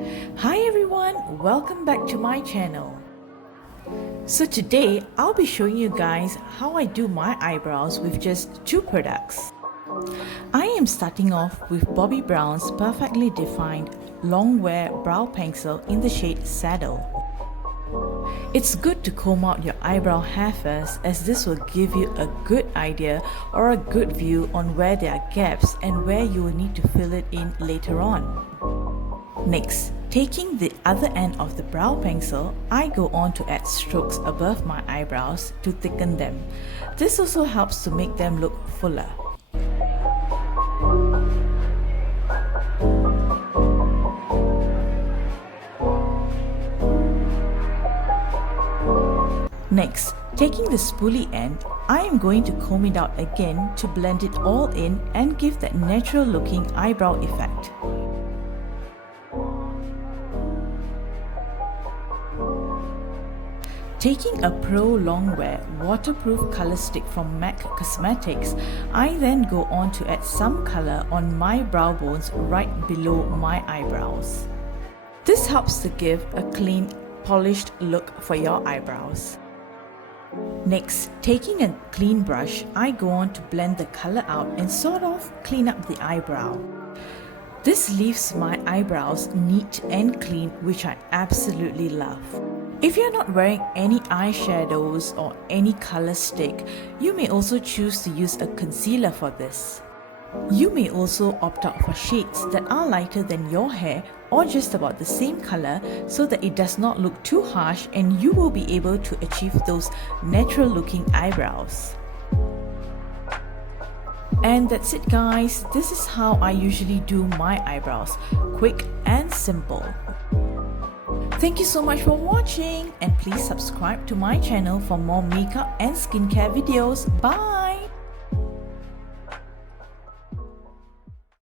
Hi everyone, welcome back to my channel. So today I'll be showing you guys how I do my eyebrows with just two products. I am starting off with Bobbi Brown's perfectly defined longwear brow pencil in the shade Saddle. It's good to comb out your eyebrow hair first, as this will give you a good idea or a good view on where there are gaps and where you will need to fill it in later on. Next, taking the other end of the brow pencil, I go on to add strokes above my eyebrows to thicken them. This also helps to make them look fuller. Next, taking the spoolie end, I am going to comb it out again to blend it all in and give that natural looking eyebrow effect. Taking a Pro Longwear waterproof color stick from MAC Cosmetics, I then go on to add some color on my brow bones right below my eyebrows. This helps to give a clean, polished look for your eyebrows. Next, taking a clean brush, I go on to blend the color out and sort of clean up the eyebrow. This leaves my eyebrows neat and clean, which I absolutely love. If you're not wearing any eyeshadows or any color stick, you may also choose to use a concealer for this. You may also opt out for shades that are lighter than your hair or just about the same color, so that it does not look too harsh and you will be able to achieve those natural looking eyebrows. And that's it guys, this is how I usually do my eyebrows, quick and simple. Thank you so much for watching, and please subscribe to my channel for more makeup and skincare videos. Bye!